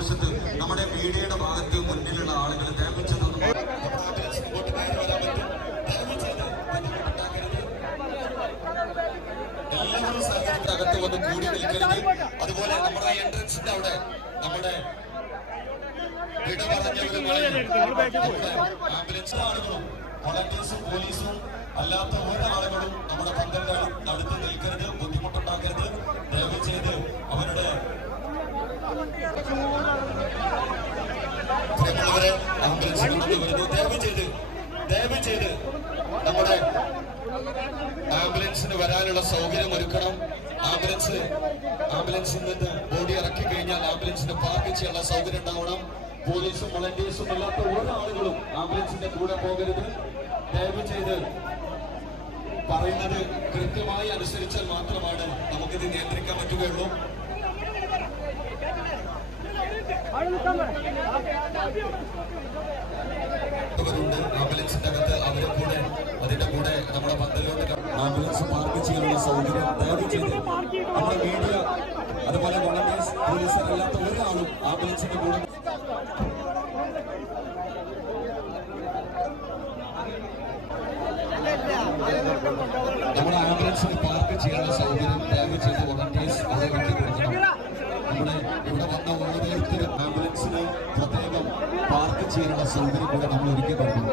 മറുവശത്ത് നമ്മുടെ മീഡിയയുടെ ഭാഗത്ത് മുന്നിലുള്ള ആളുകൾ ദയവിച്ചതൊന്നും എല്ലാവരും അകത്ത് വന്ന് കൂടി നിൽക്കരുത്. അതുപോലെ നമ്മുടെ എൻട്രൻസിന്റെ അവിടെ നമ്മുടെ ആംബുലൻസ് ആളുകളും വോളണ്ടിയേഴ്സും പോലീസും അല്ലാത്ത ഓരോ ആളുകളും നമ്മുടെ പന്തലിന്റെ അടുത്ത് നിൽക്കരുത്, ബുദ്ധിമുട്ടുണ്ടാക്കരുത്. ദയവ് ചെയ്ത് അവരുടെ പ്രിയമുള്ളവരെ ആംബുലൻസിൽ വരുന്നു. ദയവ് ചെയ്ത് നമ്മുടെ ആംബുലൻസിന് വരാനുള്ള സൗകര്യം ഒരുക്കണം. ആംബുലൻസിൽ നിന്ന് ബോഡി ഇറക്കി കഴിഞ്ഞാൽ ആംബുലൻസിന് പാർക്ക് ചെയ്യാനുള്ള സൗകര്യം ഉണ്ടാവണം. പോലീസും വോളണ്ടിയേഴ്സും അല്ലാത്ത ഓരോ ആളുകളും ആംബുലൻസിന്റെ കൂടെ പോകരുത്. ദയവ് ചെയ്ത് പറയുന്നത് കൃത്യമായി അനുസരിച്ചാൽ മാത്രമാണ് നമുക്കിത് നിയന്ത്രിക്കാൻ പറ്റുകയുള്ളൂ. ആംബുലൻസിന്റെ അകത്ത് അവരെ കൂടെ അതിന്റെ കൂടെ നമ്മുടെ പന്തലോട്ട് ആംബുലൻസ് പാർക്ക് ചെയ്യാനുള്ള സൗകര്യം ദയവ് ചെയ്ത് നമ്മുടെ മീഡിയ അതുപോലെ വോളണ്ടിയേഴ്സ് പോലീസ് അല്ലാത്ത ഒരാളും ആംബുലൻസിന്റെ കൂടെ നമ്മുടെ ആംബുലൻസിന് പാർക്ക് ചെയ്യാനുള്ള സൗകര്യം ദയവ് ചെയ്ത് വോളണ്ടിയേഴ്സ് അത് വെട്ടിക്കൊടുക്കണം. നമ്മുടെ ഇവിടെ വന്ന ഓരോരുത്തരും ആംബുലൻസിന് പ്രത്യേകം പാർക്ക് ചെയ്യാനുള്ള സൗകര്യം കൂടെ നമ്മൾ ഒരുക്കി കൊടുക്കണം.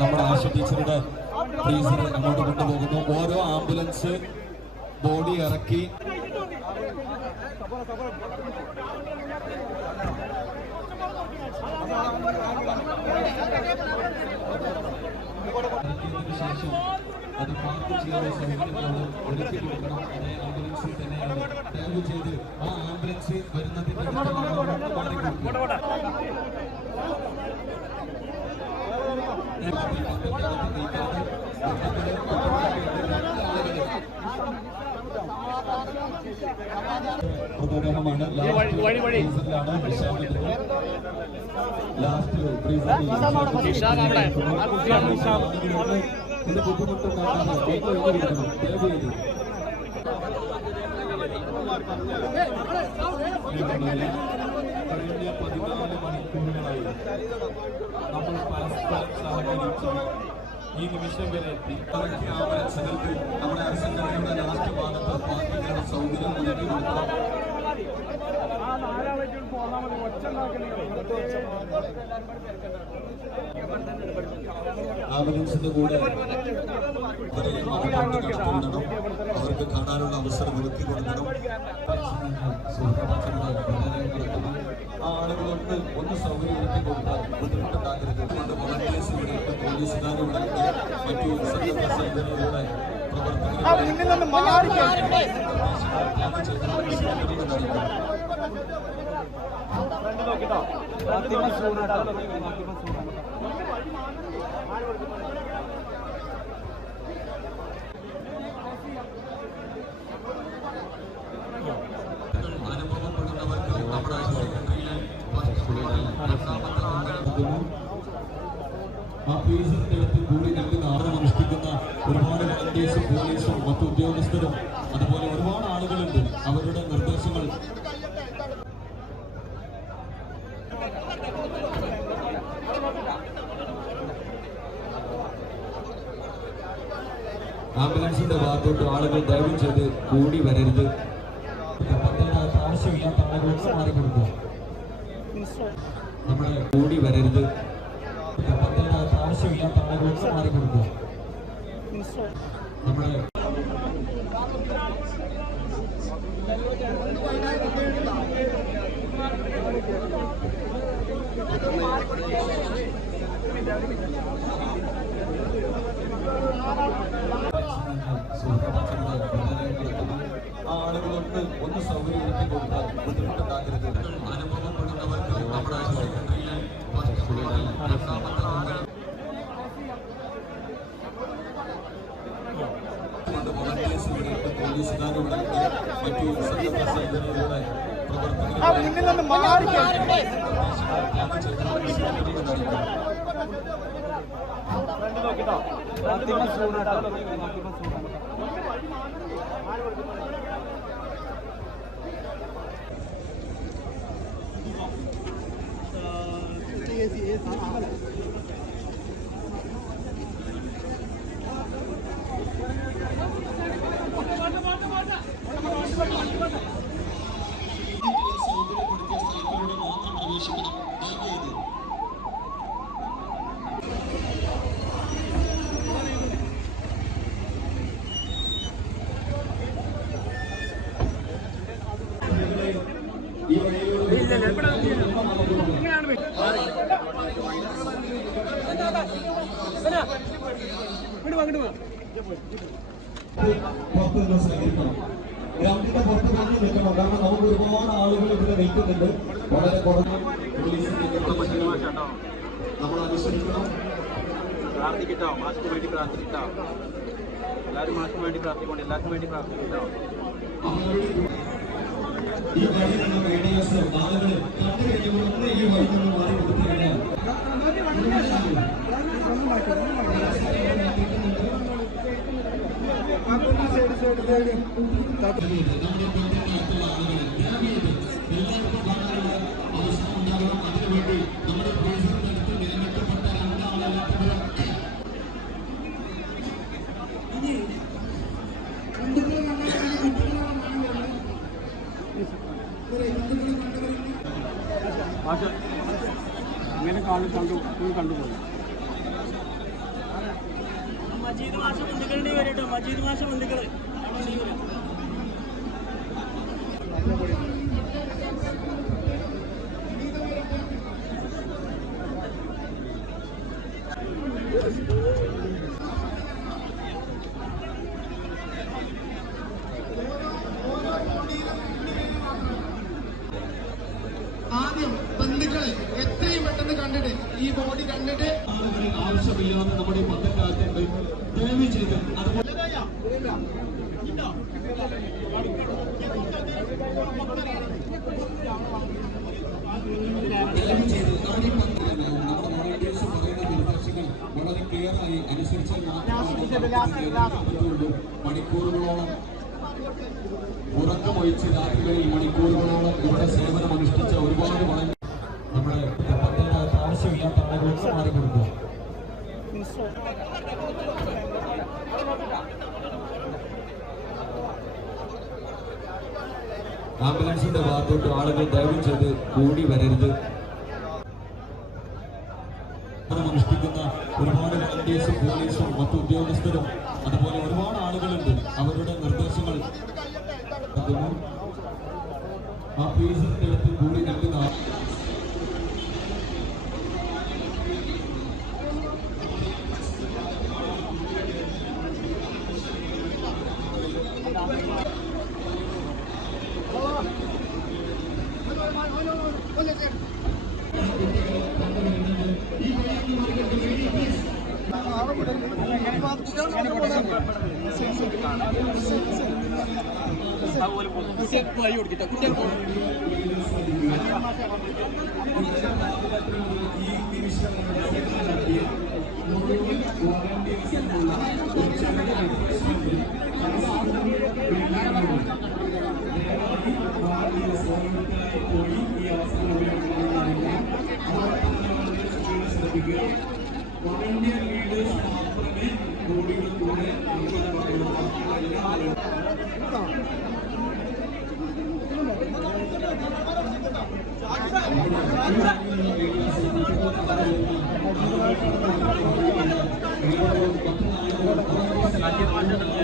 നമ്മുടെ ആശ ടീച്ചറുടെ ഫ്രീസർ അങ്ങോട്ട് കൊണ്ടുപോകുന്നു. ഓരോ ആംബുലൻസ് ബോഡി ഇറക്കി ശേഷം അത് പാർക്ക് ചെയ്യാനുള്ള സൗകര്യമാണ് ഒരുക്കി കൊടുക്കണം. അതേ ആംബുലൻസിൽ തന്നെയാണ്. ദയവ് ചെയ്ത് ആ ആംബുലൻസ് വരുന്നതിന്റെ മൃതദേഹമാണ് ലാസ്റ്റ് ബുദ്ധിമുട്ടുണ്ടാകുന്നത് കഴിഞ്ഞ 14 മണിക്കൂറുകളായി നമ്മൾ പരസ്പരം സഹകരിച്ച് ഈ നിമിഷം വരെ എത്തി. ആംബുലൻസുകൾക്ക് നമ്മുടെ അരസംഘടനയുടെ ലാസ്റ്റ് ഭാഗത്ത് പാർക്കിനുള്ള സൗകര്യം ഒരുക്കി കൊടുക്കണം. ആംബുലൻസിന്റെ കൂടെ അവർക്ക് കാണാനുള്ള അവസരം ഒരുക്കി കൊടുക്കണം. ആളുകളൊന്ന് ഒന്ന് സൗകര്യം ഒരുക്കി കൊടുത്താൽ ബുദ്ധിമുട്ടുണ്ടാകരുത്. വോളണ്ടിയേഴ്സ് ഇവിടെ പോലീസുകാരുടെ മറ്റു സന്നദ്ധ സംഘടനകളുടെ അനുഭവപ്പെടുന്നവർക്ക് നമ്മുടെ ആ ഫീസിന്റെ അടുത്ത് കൂടി നൽകുന്ന ആദരമനുഷ്ഠിക്കുന്ന ഒരുപാട് വോളണ്ടിയേഴ്സും പോലീസും മറ്റു ഉദ്യോഗസ്ഥരും അതുപോലെ ഒരുപാട് ആളുകളുണ്ട്. അവരുടെ നിർദ്ദേശങ്ങൾ ആംബുലൻസിന്റെ ഭാഗത്തോട്ട് ആളുകൾ ദയവ് ചെയ്ത് കൂടി വരരുത്. ആവശ്യമില്ലാത്ത ആളുകൾക്ക് മാറി കൊടുക്കുക. നമ്മളെ കൂടി വരരുത്. ആവശ്യമില്ലാത്ത ആളുകൾക്ക് മാറി കൊടുക്കുക. നമ്മളെ ആളുകളൊന്ന് ഒന്ന് സൗകര്യം ഒരുക്കി കൊടുത്താൽ ബുദ്ധിമുട്ടുണ്ടാകരുത്. അനുഭവപ്പെടുന്നവർക്ക് നമ്മുടെ പോലീസുകാരുടെ മറ്റു സന്നദ്ധ സംഘടനകളുടെ പ്രവർത്തകരുടെ പുറത്തുനിന്ന് സഹകരിക്കണം. ഗ്രൗണ്ടിന്റെ പുറത്ത് തന്നെ നിൽക്കണം. കാരണം നമുക്ക് ഒരുപാട് ആളുകൾ ഇവിടെ നിൽക്കുന്നുണ്ട്. വളരെ കുറഞ്ഞ നമ്മൾ അനുസരിക്കണം. പ്രാർത്ഥിക്കട്ടോ, മാസ്ക്ക് വേണ്ടി പ്രാർത്ഥിക്കട്ടോ. എല്ലാവരും മാസ്ക്ക് വേണ്ടി പ്രാർത്ഥിക്കൊണ്ട് എല്ലാവർക്കും വേണ്ടി പ്രാർത്ഥിക്കട്ടോ. ഈ വഴിയുള്ള റേഡിയസ് ആളുകൾ കണ്ടു കഴിയുമ്പോൾ ഒന്ന് ഈ വഴി നിന്ന് മാറി കൊടുത്തു കഴിഞ്ഞാൽ എല്ലാവർക്കും കാണാനുള്ള അവസരം ഉണ്ടാകണം. അതിനുവേണ്ടി നമ്മുടെ പ്രദേശത്തിനടുത്ത് നിലനിർത്തപ്പെട്ട രണ്ടാളുകൾ അങ്ങനെ കണ്ടുപോയി. മജീദ് മാഷ് ബന്ധുക്കളുടെ വരട്ടോ. മജീദ് മാഷ് ബന്ധുക്കള് ആദ്യം ബന്ധുക്കളെ എത്രയും പെട്ടെന്ന് കണ്ടിട്ട് ഈ ബോഡി കണ്ടിട്ട് ആളുകളിൽ ആവശ്യമില്ലാതെ നമ്മുടെ പദ്ധതിക്കാത്തുണ്ട്. ദയവ് ചെയ്ത് അതുപോലെ വളരെ ക്ലിയറായി അനുസരിച്ചാൽ മണിക്കൂറുകളോളം ഉറക്കമൊഴിച്ച് രാത്രികളിൽ മണിക്കൂറുകളോളം ഇവിടെ സേവനം അനുഷ്ഠിച്ച ഒരുപാട് വളരെ നമ്മുടെ പദ്ധതിക്കകത്ത് ആവശ്യമില്ലാത്ത ആളുകൾക്ക് മാറിക്കൊടുക്കുക. ആംബുലൻസിന്റെ ഭാഗത്തോട്ട് ആളുകൾ ദയവ് ചെയ്ത് കൂടി വരരുത്. അനുഷ്ഠിക്കുന്ന ഒരുപാട് വളണ്ടിയേഴ്സും പോലീസും മറ്റു ഉദ്യോഗസ്ഥരും അതുപോലെ ഒരുപാട് ആളുകളുണ്ട്. അവരുടെ നിർദ്ദേശങ്ങൾ ആ ഫീസിന്റെ അടുത്ത് കൂടി നൽകുന്ന വോളണ്ടിയർ ലീഡേഴ്സ് മാത്രമേ ബോഡികളിലൂടെ എല്ലാ